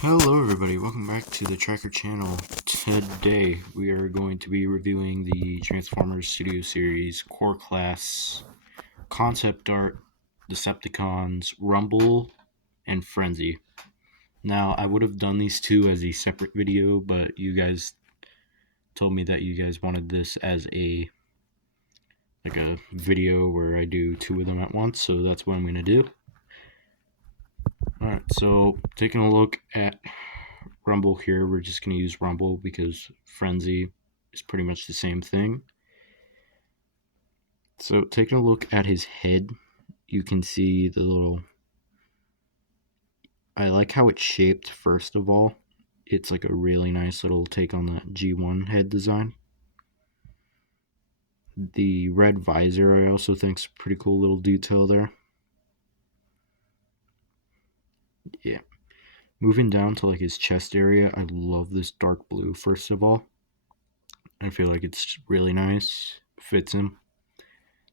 Hello everybody, welcome back to the Tracker channel. Today we are going to be reviewing the Transformers Studio Series Core Class, Concept Art, Decepticons, Rumble, and Frenzy. Now I would have done these two as a separate video, but you guys told me that you guys wanted this as a video where I do two of them at once, so that's what I'm going to do. Alright, so taking a look at Rumble here, we're just going to use Rumble because Frenzy is pretty much the same thing. So taking a look at his head, you can see the little... I like how it's shaped, first of all. It's like a really nice little take on the G1 head design. The red visor I also think is a pretty cool little detail there. Yeah. Moving down to like his chest area, I love this dark blue, first of all. I feel like it's really nice, fits him.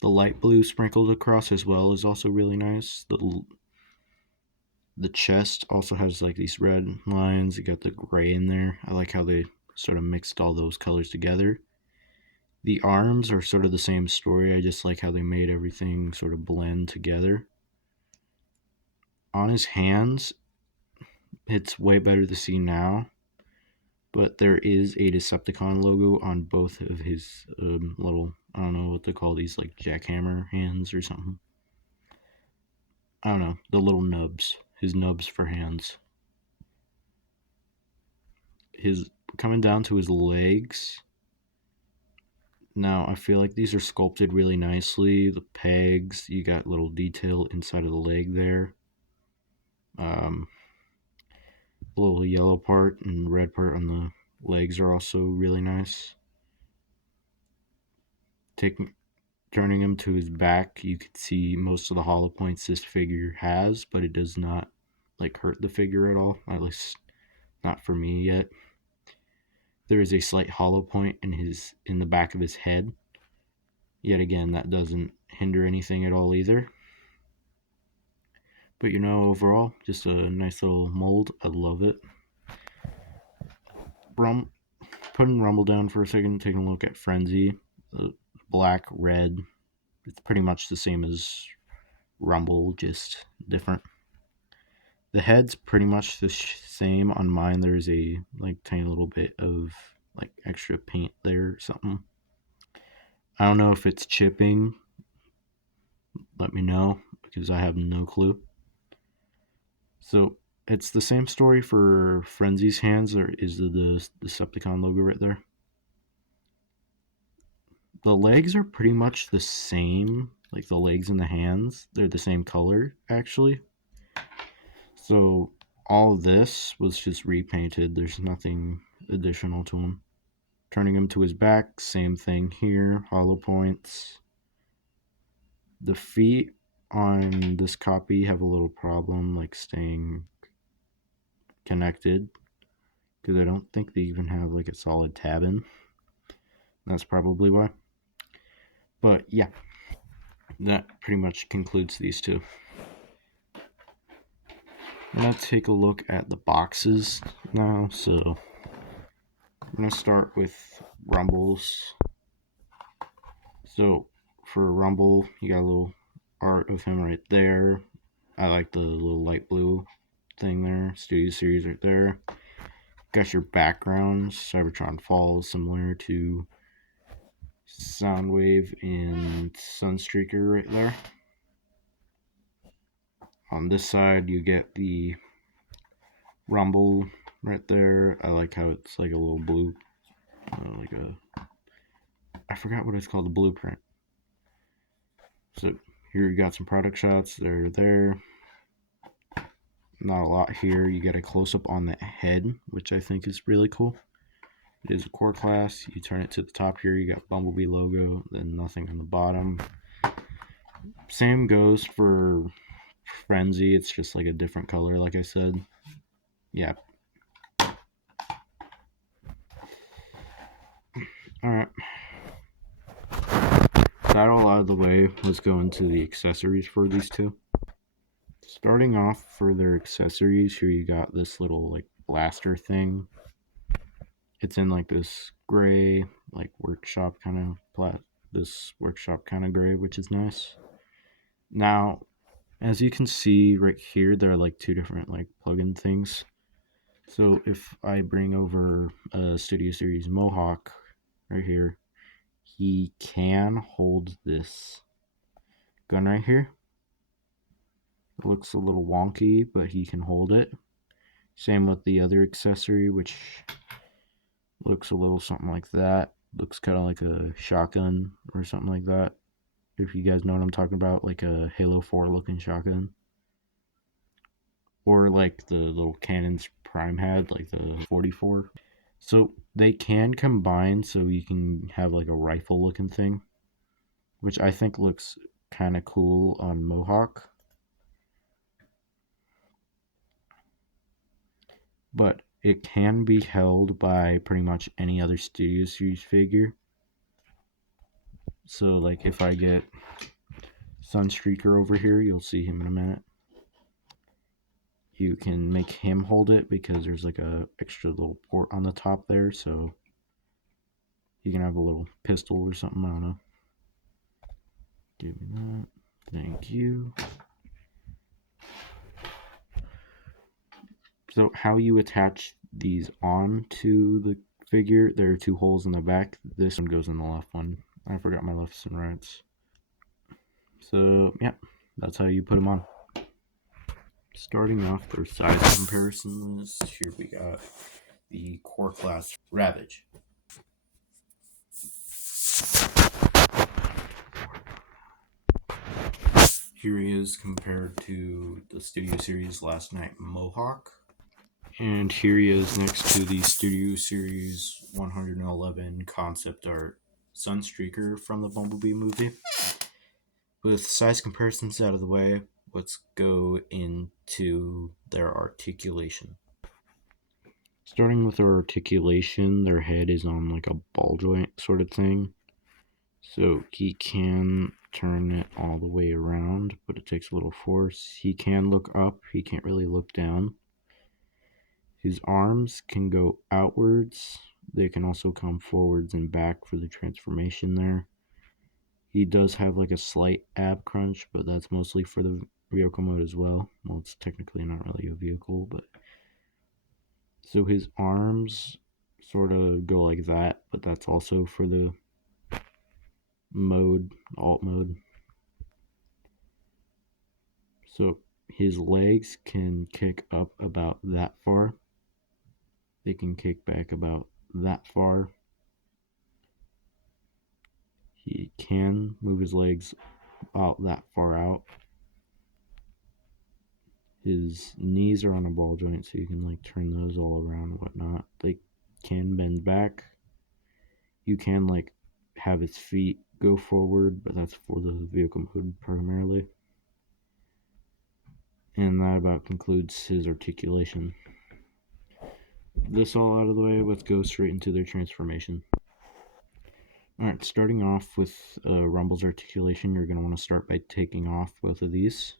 The light blue sprinkled across as well is also really nice. The chest also has like these red lines. You got the gray in there. I like how they sort of mixed all those colors together. The arms are sort of the same story. I just like how they made everything sort of blend together. On his hands, it's way better to see now, but there is a Decepticon logo on both of his little, I don't know what they call these, like jackhammer hands or something. I don't know, the little nubs, his nubs for hands. His coming down to his legs. Now I feel like these are sculpted really nicely. The pegs, you got little detail inside of the leg there. The little yellow part and red part on the legs are also really nice. Turning him to his back, you can see most of the hollow points this figure has, but it does not like hurt the figure at all. At least not for me yet. There is a slight hollow point in the back of his head. Yet again, that doesn't hinder anything at all either. But overall, just a nice little mold. I love it. Putting Rumble down for a second, taking a look at Frenzy. Black, red. It's pretty much the same as Rumble, just different. The head's pretty much the same on mine. There's a tiny little bit of extra paint there or something. I don't know if it's chipping. Let me know because I have no clue. So it's the same story for Frenzy's hands. There is the Decepticon logo right there. The legs are pretty much the same, like the legs and the hands. They're the same color, actually. So all of this was just repainted. There's nothing additional to him. Turning him to his back, same thing here. Hollow points. The feet on this copy have a little problem, like staying connected, because I don't think they even have like a solid tab in. That's probably why. But yeah, that pretty much concludes these two. I'm going to take a look at the boxes now. So I'm going to start with Rumbles. So for Rumble, you got a little art of him right there. I like the little light blue thing there. Studio Series right there. Got your backgrounds. Cybertron Falls, similar to Soundwave and Sunstreaker right there. On this side, you get the Rumble right there. I like how it's like a little blue, I forgot what it's called, the blueprint. So here you got some product shots. They're there. Not a lot here. You get a close-up on the head, which I think is really cool. It is a core class. You turn it to the top here. You got Bumblebee logo, then nothing on the bottom. Same goes for Frenzy. It's just like a different color, like I said. Yeah. Alright. That all out of the way, let's go into the accessories for these two. Starting off for their accessories, here you got this little like blaster thing. It's in like this gray, like workshop kind of this workshop kind of gray, which is nice. Now, as you can see right here, there are like two different like plug-in things. So if I bring over a Studio Series Mohawk right here, he can hold this gun right here. It looks a little wonky, but he can hold it. Same with the other accessory, which looks a little something like that. Looks kind of like a shotgun or something like that. If you guys know what I'm talking about, like a Halo 4 looking shotgun. Or like the little cannons Prime had, like the 44. So they can combine so you can have like a rifle looking thing, which I think looks kind of cool on Mohawk. But it can be held by pretty much any other Studio Series figure. So like if I get Sunstreaker over here, you'll see him in a minute. You can make him hold it because there's like a extra little port on the top there, so you can have a little pistol or something. I don't know. Give me that. Thank you. So how you attach these on to the figure, there are two holes in the back. This one goes in the left one. I forgot my lefts and rights. So yeah, that's how you put them on. Starting off their size comparison list, here we got the core class Ravage. Here he is compared to the Studio Series Last Night Mohawk. And here he is next to the Studio Series 111 concept art Sunstreaker from the Bumblebee movie. With size comparisons out of the way, let's go into their articulation. Starting with their articulation, their head is on like a ball joint sort of thing. So he can turn it all the way around, but it takes a little force. He can look up, he can't really look down. His arms can go outwards. They can also come forwards and back for the transformation there. He does have like a slight ab crunch, but that's mostly for the vehicle mode as well. Well, it's technically not really a vehicle, but... So his arms sort of go like that, but that's also for the mode, alt mode. So his legs can kick up about that far. They can kick back about that far. He can move his legs about that far out. His knees are on a ball joint, so you can like turn those all around and whatnot. They can bend back. You can like have his feet go forward, but that's for the vehicle mode primarily. And that about concludes his articulation. This all out of the way, let's go straight into their transformation. Alright, starting off with Rumble's articulation, you're going to want to start by taking off both of these,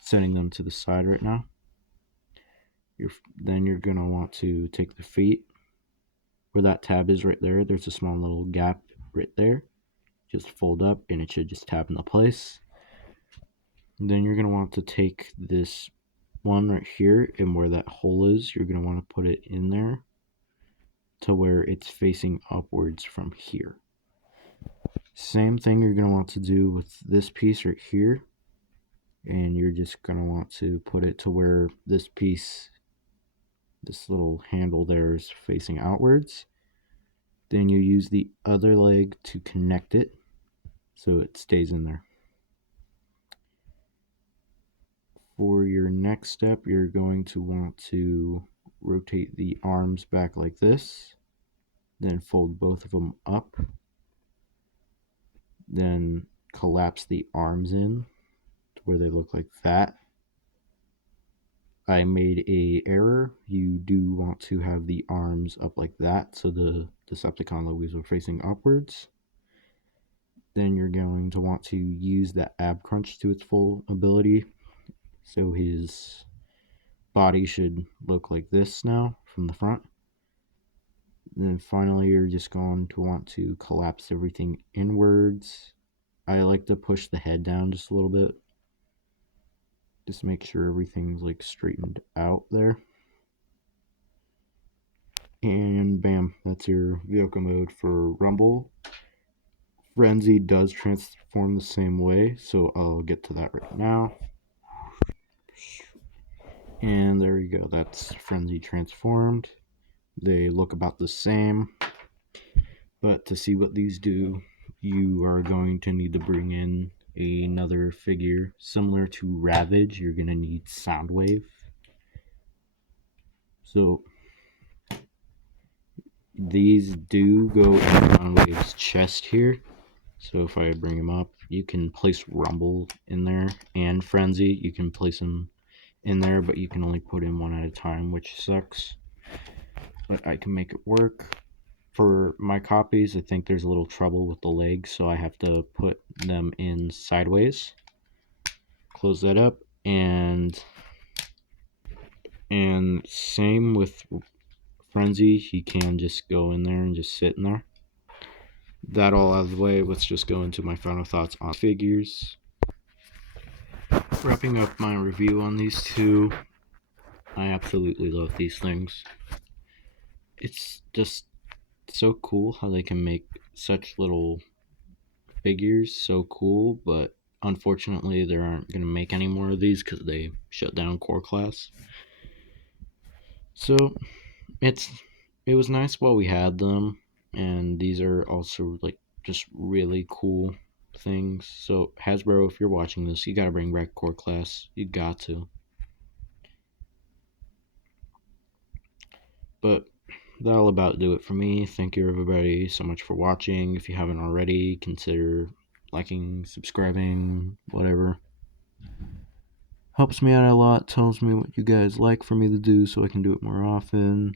setting them to the side right now. Then you're going to want to take the feet, where that tab is right there, there's a small little gap right there. Just fold up and it should just tap into place. And then you're going to want to take this one right here, and where that hole is, you're going to want to put it in there to where it's facing upwards from here. Same thing you're going to want to do with this piece right here, and you're just going to want to put it to where this piece, this little handle there, is facing outwards. Then you use the other leg to connect it so it stays in there. For your next step, you're going to want to rotate the arms back like this, then fold both of them up, then collapse the arms in to where they look like that. I made a error. You do want to have the arms up like that so the Decepticon logos are facing upwards. Then you're going to want to use that ab crunch to its full ability. So his body should look like this now from the front. And then finally, you're just going to want to collapse everything inwards. I like to push the head down just a little bit. Just make sure everything's like straightened out there. And bam, that's your vehicle mode for Rumble. Frenzy does transform the same way, so I'll get to that right now. And there you go, that's Frenzy transformed. They look about the same, but to see what these do, you are going to need to bring in another figure similar to Ravage. You're going to need Soundwave. So these do go in Soundwave's chest here. So if I bring him up, you can place Rumble in there and Frenzy. You can place them in there, but you can only put in one at a time, which sucks. But I can make it work. For my copies, I think there's a little trouble with the legs, so I have to put them in sideways. Close that up, and same with Frenzy. He can just go in there and just sit in there. That all out of the way, let's just go into my final thoughts on figures. Wrapping up my review on these two, I absolutely love these things. It's just so cool how they can make such little figures so cool, but unfortunately they aren't going to make any more of these because they shut down core class. So it was nice while we had them, and these are also like just really cool things. So Hasbro, if you're watching this, you gotta bring back core class. You got to. But that'll about do it for me. Thank you everybody so much for watching. If you haven't already, consider liking, subscribing, whatever. Helps me out a lot, tells me what you guys like for me to do so I can do it more often.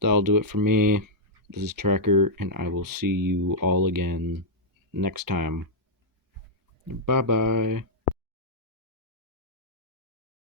That'll do it for me. This is Tracker, and I will see you all again next time. Bye bye.